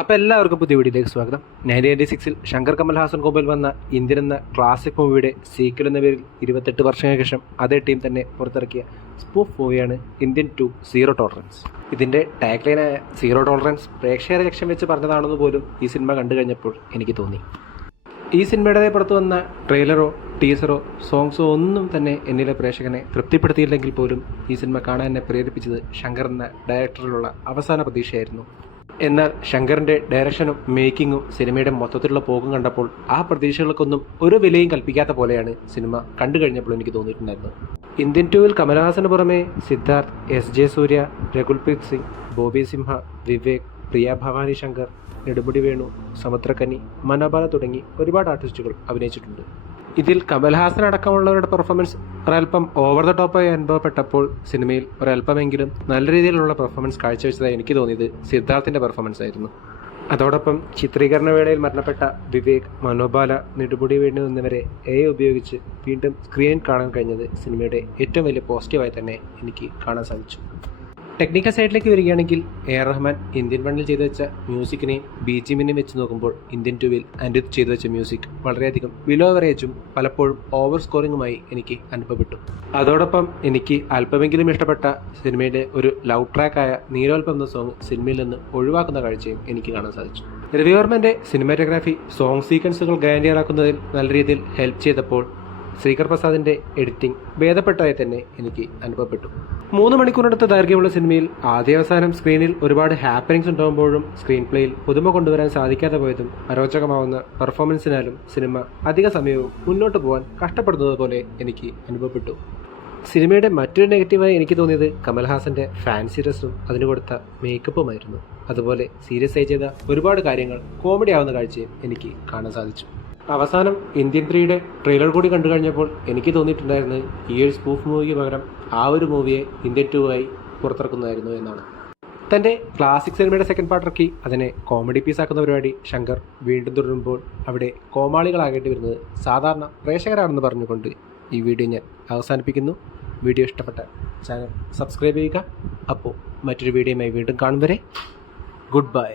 അപ്പോൾ എല്ലാവർക്കും പുതിയ വീഡിയോയിലേക്ക് സ്വാഗതം. 1986 ശങ്കർ കമൽ ഹാസൻ കോമ്പിൽ വന്ന ഇന്ത്യൻ എന്ന ക്ലാസിക് മൂവിയുടെ സീക്വൽ എന്ന പേരിൽ 28 വർഷങ്ങൾക്ക് ശേഷം അതേ ടീം തന്നെ പുറത്തിറക്കിയ സ്പൂഫ് മൂവിയാണ് ഇന്ത്യൻ 2 സീറോ ടോളറൻസ്. ഇതിൻ്റെ ടാഗ് ലൈനായ സീറോ ടോളറൻസ് പ്രേക്ഷകരെ ലക്ഷ്യം വെച്ച് പറഞ്ഞതാണെന്ന് പോലും ഈ സിനിമ കണ്ടു കഴിഞ്ഞപ്പോൾ എനിക്ക് തോന്നി. ഈ സിനിമയുടെ പുറത്തു വന്ന ട്രെയിലറോ ടീസറോ സോങ്സോ ഒന്നും തന്നെ എന്നിലെ പ്രേക്ഷകനെ തൃപ്തിപ്പെടുത്തിയില്ലെങ്കിൽ പോലും ഈ സിനിമ കാണാൻ എന്നെ പ്രേരിപ്പിച്ചത് ശങ്കർ എന്ന ഡയറക്ടറിലുള്ള അവസാന പ്രതീക്ഷയായിരുന്നു. എന്നാൽ ശങ്കറിൻ്റെ ഡയറക്ഷനും മേക്കിങ്ങും സിനിമയുടെ മൊത്തത്തിലുള്ള പോക്കും കണ്ടപ്പോൾ ആ പ്രതീക്ഷകൾക്കൊന്നും ഒരു വിലയും കൽപ്പിക്കാത്ത പോലെയാണ് സിനിമ കണ്ടു കഴിഞ്ഞപ്പോൾ എനിക്ക് തോന്നിയിട്ടുണ്ടായിരുന്നത്. ഇന്ത്യൻ 2-ൽ കമൽഹാസന് പുറമെ സിദ്ധാർത്ഥ്, എസ് സൂര്യ, രഘുൽപ്രീത് സിംഗ്, ബോബി സിംഹ, വിവേക്, പ്രിയ ഭവാനി ശങ്കർ, നെടുമുടി വേണു, സമുദ്രകനി, മനോബാല തുടങ്ങി ഒരുപാട് ആർട്ടിസ്റ്റുകൾ അഭിനയിച്ചിട്ടുണ്ട്. ഇതിൽ കമൽഹാസൻ അടക്കമുള്ളവരുടെ പെർഫോമൻസ് ഒരൽപ്പം ഓവർ ദ ടോപ്പായി അനുഭവപ്പെട്ടപ്പോൾ സിനിമയിൽ ഒരൽപ്പമെങ്കിലും നല്ല രീതിയിലുള്ള പെർഫോമൻസ് കാഴ്ചവെച്ചതായി എനിക്ക് തോന്നിയത് സിദ്ധാർത്ഥിൻ്റെ പെർഫോമൻസ് ആയിരുന്നു. അതോടൊപ്പം ചിത്രീകരണ വേളയിൽ മരണപ്പെട്ട വിവേക്, മനോബാല, നെടുമുടി വേണു എന്നിവരെ ഉപയോഗിച്ച് വീണ്ടും സ്ക്രീനിൽ കാണാൻ കഴിഞ്ഞത് സിനിമയുടെ ഏറ്റവും വലിയ പോസിറ്റീവായി തന്നെ എനിക്ക് കാണാൻ സാധിച്ചു. ടെക്നിക്കൽ സൈഡിലേക്ക് വരികയാണെങ്കിൽ AR റഹ്മാൻ ഇന്ത്യൻ 1-ൽ ചെയ്തു വെച്ച മ്യൂസിക്കിനെയും BGMനെയും വെച്ച് നോക്കുമ്പോൾ ഇന്ത്യൻ 2-ൽ അനിരുദ്ധ് ചെയ്തു വെച്ച മ്യൂസിക് വളരെയധികം ബിലോ അവറേജും പലപ്പോഴും ഓവർ സ്കോറിങ്ങുമായി എനിക്ക് അനുഭവപ്പെട്ടു. അതോടൊപ്പം എനിക്ക് അല്പമെങ്കിലും ഇഷ്ടപ്പെട്ട സിനിമയിലെ ഒരു ലവ് ട്രാക്കായ നീരോൽപ്പം എന്ന സോങ് സിനിമയിൽ നിന്ന് ഒഴിവാക്കുന്ന കാഴ്ചയും എനിക്ക് കാണാൻ സാധിച്ചു. രവിവർമ്മൻ്റെ സിനിമാറ്റോഗ്രാഫി സോങ് സീക്വൻസുകൾ ഗ്രാൻഡിയറാക്കുന്നതിൽ നല്ല രീതിയിൽ ഹെൽപ്പ് ചെയ്തപ്പോൾ ശ്രീകർ പ്രസാദിൻ്റെ എഡിറ്റിംഗ് ഭേദപ്പെട്ടതായി തന്നെ എനിക്ക് അനുഭവപ്പെട്ടു. 3 മണിക്കൂറിനടുത്ത് ദൈർഘ്യമുള്ള സിനിമയിൽ ആദ്യാവസാനം സ്ക്രീനിൽ ഒരുപാട് ഹാപ്പനിങ്സ് ഉണ്ടാകുമ്പോഴും സ്ക്രീൻ പ്ലേയിൽ പുതുമ കൊണ്ടുവരാൻ സാധിക്കാതെ പോയതും അരോചകമാവുന്ന പെർഫോമൻസിനാലും സിനിമ അധിക സമയവും മുന്നോട്ട് പോകാൻ കഷ്ടപ്പെടുന്നത് പോലെ എനിക്ക് അനുഭവപ്പെട്ടു. സിനിമയുടെ മറ്റൊരു നെഗറ്റീവായി എനിക്ക് തോന്നിയത് കമൽഹാസൻ്റെ ഫാൻസി ഡ്രസ്സും അതിന് കൊടുത്ത മേക്കപ്പുമായിരുന്നു. അതുപോലെ സീരിയസ് ആയി ചെയ്ത ഒരുപാട് കാര്യങ്ങൾ കോമഡി ആവുന്ന കാഴ്ചയും എനിക്ക് കാണാൻ സാധിച്ചു. അവസാനം ഇന്ത്യൻ 3-യുടെ ട്രെയിലർ കൂടി കണ്ടു കഴിഞ്ഞപ്പോൾ എനിക്ക് തോന്നിയിട്ടുണ്ടായിരുന്നത് ഈ ഒരു സ്പൂഫ് മൂവിക്ക് പകരം ആ ഒരു മൂവിയെ ഇന്ത്യൻ 2-ആയി പുറത്തിറക്കുന്നതായിരുന്നു എന്നാണ്. തൻ്റെ ക്ലാസിക് സിനിമയുടെ സെക്കൻഡ് പാർട്ട് ഇറക്കി അതിനെ കോമഡി പീസാക്കുന്ന പരിപാടി ശങ്കർ വീണ്ടും തുടരുമ്പോൾ അവിടെ കോമാളികളാകേണ്ടി വരുന്നത് സാധാരണ പ്രേക്ഷകരാണെന്ന് പറഞ്ഞുകൊണ്ട് ഈ വീഡിയോ ഞാൻ അവസാനിപ്പിക്കുന്നു. വീഡിയോ ഇഷ്ടപ്പെട്ട ചാനൽ സബ്സ്ക്രൈബ് ചെയ്യുക. അപ്പോൾ മറ്റൊരു വീഡിയോയുമായി വീണ്ടും കാണും വരെ ഗുഡ് ബൈ.